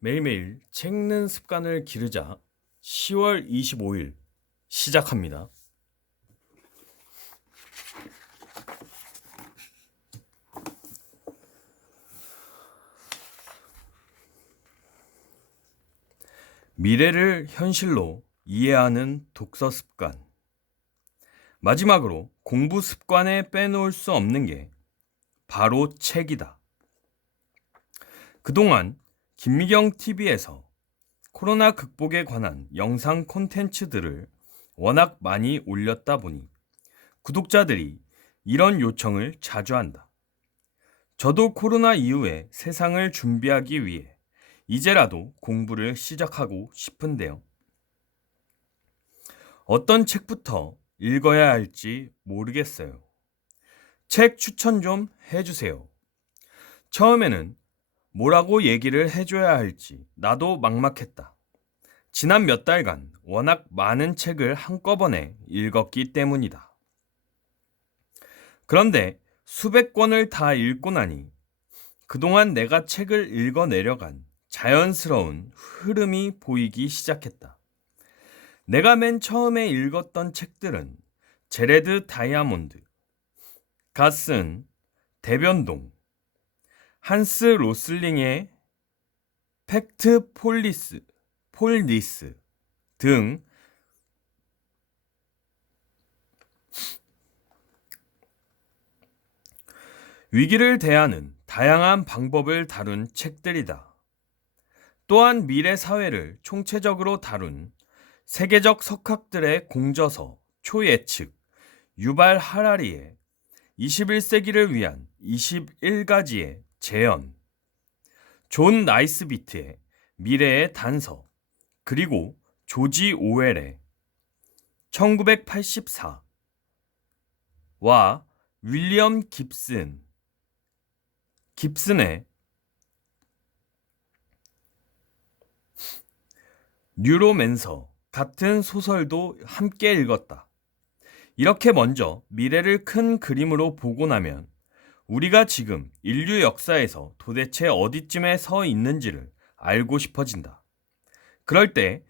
매일매일 책 읽는 습관을 기르자 10월 25일 시작합니다. 미래를 현실로 이해하는 독서 습관. 마지막으로 공부 습관에 빼놓을 수 없는 게 바로 책이다. 그동안 김미경 TV에서 코로나 극복에 관한 영상 콘텐츠들을 워낙 많이 올렸다 보니 구독자들이 이런 요청을 자주 한다. 저도 코로나 이후에 세상을 준비하기 위해 이제라도 공부를 시작하고 싶은데요. 어떤 책부터 읽어야 할지 모르겠어요. 책 추천 좀 해주세요. 처음에는 뭐라고 얘기를 해줘야 할지 나도 막막했다. 지난 몇 달간 워낙 많은 책을 한꺼번에 읽었기 때문이다. 그런데 수백 권을 다 읽고 나니 그동안 내가 책을 읽어내려간 자연스러운 흐름이 보이기 시작했다. 내가 맨 처음에 읽었던 책들은 제레드 다이아몬드, 갓슨, 대변동, 한스 로슬링의 팩트 폴리스 등 위기를 대하는 다양한 방법을 다룬 책들이다. 또한 미래 사회를 총체적으로 다룬 세계적 석학들의 공저서 초예측, 유발 하라리의 21세기를 위한 21가지의 재현, 존 나이스비트의 미래의 단서, 그리고 조지 오웰의 1984와 윌리엄 깁슨의 뉴로맨서 같은 소설도 함께 읽었다. 이렇게 먼저 미래를 큰 그림으로 보고 나면 우리가 지금 인류 역사에서 도대체 어디쯤에 서 있는지를 알고 싶어진다. 그럴 때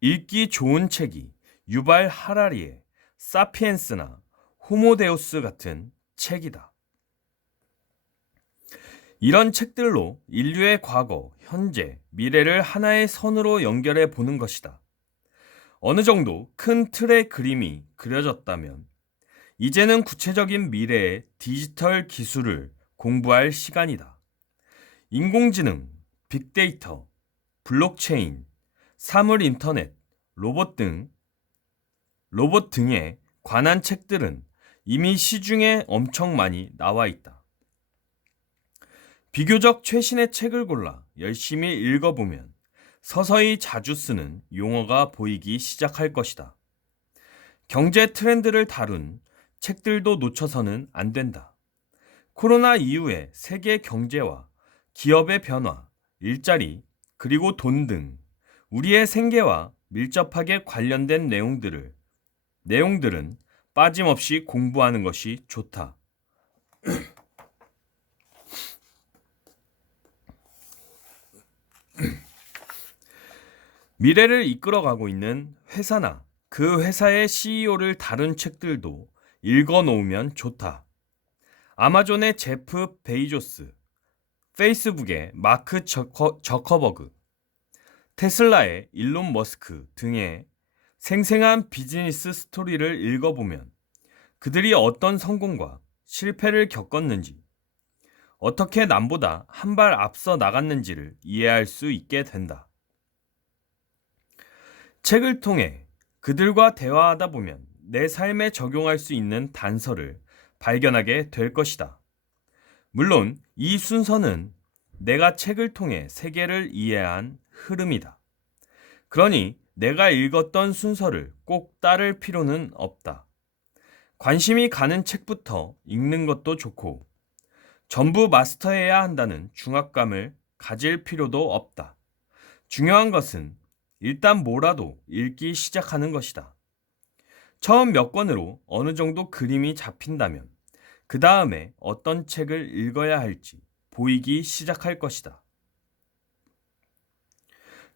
읽기 좋은 책이 유발 하라리의 사피엔스나 호모데우스 같은 책이다. 이런 책들로 인류의 과거, 현재, 미래를 하나의 선으로 연결해 보는 것이다. 어느 정도 큰 틀의 그림이 그려졌다면 이제는 구체적인 미래의 디지털 기술을 공부할 시간이다. 인공지능, 빅데이터, 블록체인, 사물 인터넷, 로봇 등에 관한 책들은 이미 시중에 엄청 많이 나와 있다. 비교적 최신의 책을 골라 열심히 읽어보면 서서히 자주 쓰는 용어가 보이기 시작할 것이다. 경제 트렌드를 다룬 책들도 놓쳐서는 안 된다. 코로나 이후의 세계 경제와 기업의 변화, 일자리, 그리고 돈 등 우리의 생계와 밀접하게 관련된 내용들은 빠짐없이 공부하는 것이 좋다. 미래를 이끌어가고 있는 회사나 그 회사의 CEO를 다룬 책들도 읽어놓으면 좋다. 아마존의 제프 베이조스, 페이스북의 마크 저커버그, 테슬라의 일론 머스크 등의 생생한 비즈니스 스토리를 읽어보면 그들이 어떤 성공과 실패를 겪었는지, 어떻게 남보다 한 발 앞서 나갔는지를 이해할 수 있게 된다. 책을 통해 그들과 대화하다 보면 내 삶에 적용할 수 있는 단서를 발견하게 될 것이다. 물론 이 순서는 내가 책을 통해 세계를 이해한 흐름이다. 그러니 내가 읽었던 순서를 꼭 따를 필요는 없다. 관심이 가는 책부터 읽는 것도 좋고 전부 마스터해야 한다는 중압감을 가질 필요도 없다. 중요한 것은 일단 뭐라도 읽기 시작하는 것이다. 처음 몇 권으로 어느 정도 그림이 잡힌다면 그 다음에 어떤 책을 읽어야 할지 보이기 시작할 것이다.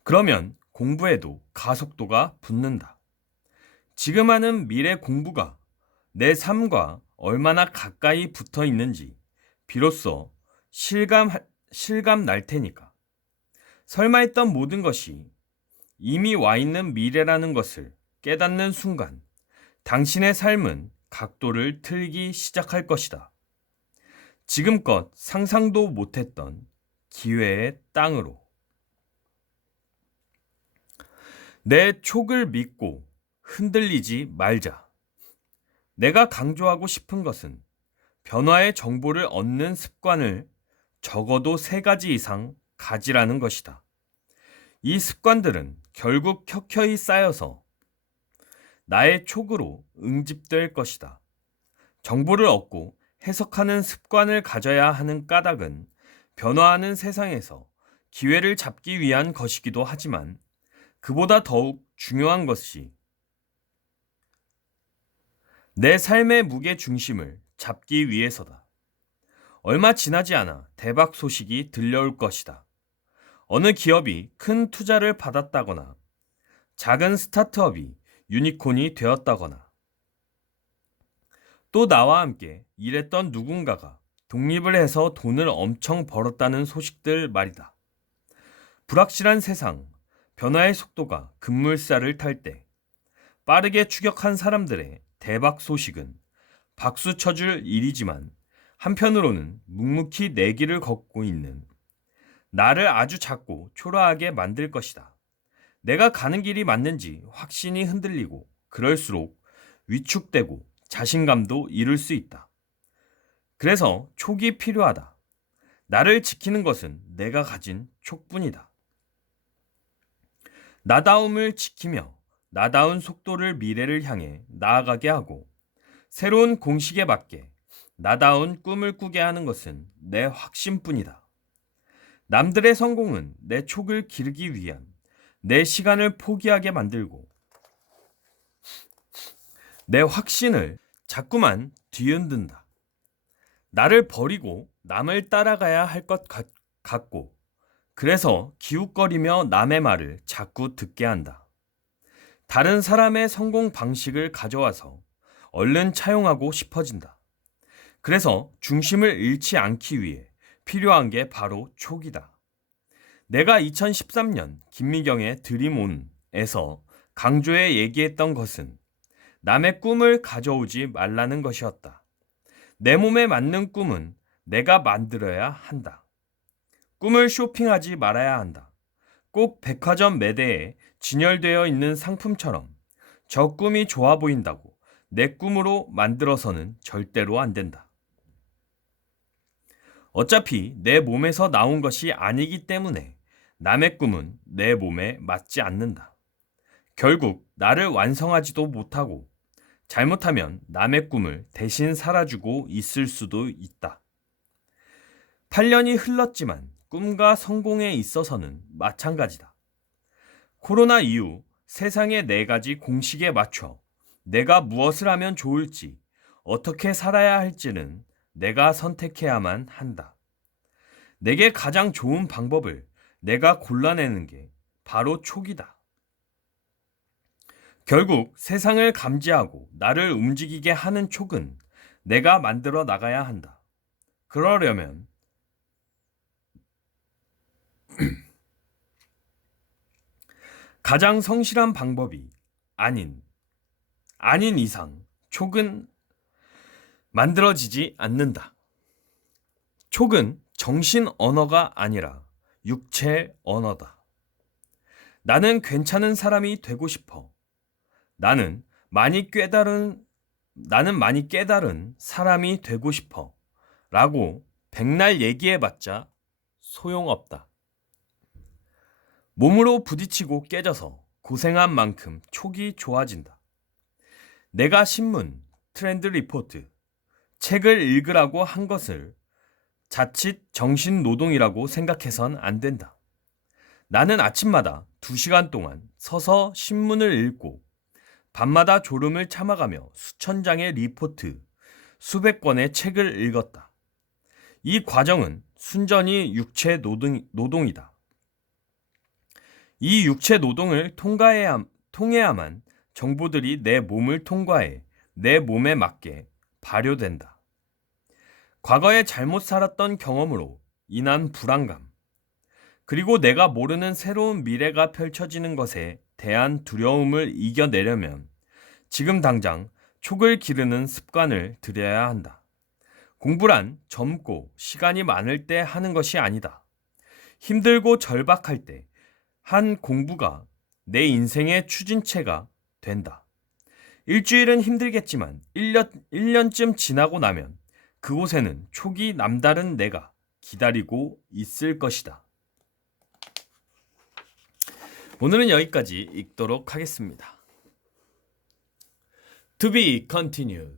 그러면 공부에도 가속도가 붙는다. 지금 하는 미래 공부가 내 삶과 얼마나 가까이 붙어 있는지 비로소 실감 날 테니까. 설마 했던 모든 것이 이미 와 있는 미래라는 것을 깨닫는 순간 당신의 삶은 각도를 틀기 시작할 것이다. 지금껏 상상도 못했던 기회의 땅으로. 내 촉을 믿고 흔들리지 말자. 내가 강조하고 싶은 것은 변화의 정보를 얻는 습관을 적어도 3가지 이상 가지라는 것이다. 이 습관들은 결국 켜켜이 쌓여서 나의 촉으로 응집될 것이다. 정보를 얻고 해석하는 습관을 가져야 하는 까닭은 변화하는 세상에서 기회를 잡기 위한 것이기도 하지만 그보다 더욱 중요한 것이 내 삶의 무게 중심을 잡기 위해서다. 얼마 지나지 않아 대박 소식이 들려올 것이다. 어느 기업이 큰 투자를 받았다거나 작은 스타트업이 유니콘이 되었다거나 또 나와 함께 일했던 누군가가 독립을 해서 돈을 엄청 벌었다는 소식들 말이다. 불확실한 세상, 변화의 속도가 급물살을 탈 때 빠르게 추격한 사람들의 대박 소식은 박수 쳐줄 일이지만 한편으로는 묵묵히 내 길을 걷고 있는 나를 아주 작고 초라하게 만들 것이다. 내가 가는 길이 맞는지 확신이 흔들리고 그럴수록 위축되고 자신감도 잃을 수 있다. 그래서 촉이 필요하다. 나를 지키는 것은 내가 가진 촉뿐이다. 나다움을 지키며 나다운 속도를 미래를 향해 나아가게 하고 새로운 공식에 맞게 나다운 꿈을 꾸게 하는 것은 내 확신뿐이다. 남들의 성공은 내 촉을 기르기 위한 내 시간을 포기하게 만들고 내 확신을 자꾸만 뒤흔든다. 나를 버리고 남을 따라가야 할 것 같고 그래서 기웃거리며 남의 말을 자꾸 듣게 한다. 다른 사람의 성공 방식을 가져와서 얼른 차용하고 싶어진다. 그래서 중심을 잃지 않기 위해 필요한 게 바로 촉이다. 내가 2013년 김미경의 드림온에서 강조해 얘기했던 것은 남의 꿈을 가져오지 말라는 것이었다. 내 몸에 맞는 꿈은 내가 만들어야 한다. 꿈을 쇼핑하지 말아야 한다. 꼭 백화점 매대에 진열되어 있는 상품처럼 저 꿈이 좋아 보인다고 내 꿈으로 만들어서는 절대로 안 된다. 어차피 내 몸에서 나온 것이 아니기 때문에 남의 꿈은 내 몸에 맞지 않는다. 결국 나를 완성하지도 못하고 잘못하면 남의 꿈을 대신 살아주고 있을 수도 있다. 8년이 흘렀지만 꿈과 성공에 있어서는 마찬가지다. 코로나 이후 세상의 4가지 공식에 맞춰 내가 무엇을 하면 좋을지, 어떻게 살아야 할지는 내가 선택해야만 한다. 내게 가장 좋은 방법을 내가 골라내는 게 바로 촉이다. 결국 세상을 감지하고 나를 움직이게 하는 촉은 내가 만들어 나가야 한다. 그러려면 가장 성실한 방법이 아닌 이상 촉은 만들어지지 않는다. 촉은 정신 언어가 아니라 육체 언어다. 나는 괜찮은 사람이 되고 싶어. 나는 많이 깨달은 사람이 되고 싶어. 라고 백날 얘기해봤자 소용없다. 몸으로 부딪히고 깨져서 고생한 만큼 촉이 좋아진다. 내가 신문, 트렌드 리포트, 책을 읽으라고 한 것을 자칫 정신노동이라고 생각해선 안 된다. 나는 아침마다 2시간 동안 서서 신문을 읽고 밤마다 졸음을 참아가며 수천 장의 리포트, 수백 권의 책을 읽었다. 이 과정은 순전히 육체 노동이다. 이 육체 노동을 통해야만 정보들이 내 몸을 통과해 내 몸에 맞게 발효된다. 과거에 잘못 살았던 경험으로 인한 불안감, 그리고 내가 모르는 새로운 미래가 펼쳐지는 것에 대한 두려움을 이겨내려면 지금 당장 촉을 기르는 습관을 들여야 한다. 공부란 젊고 시간이 많을 때 하는 것이 아니다. 힘들고 절박할 때 한 공부가 내 인생의 추진체가 된다. 일주일은 힘들겠지만 1년쯤 지나고 나면 그곳에는 촉이 남다른 내가 기다리고 있을 것이다. 오늘은 여기까지 읽도록 하겠습니다. To be continued.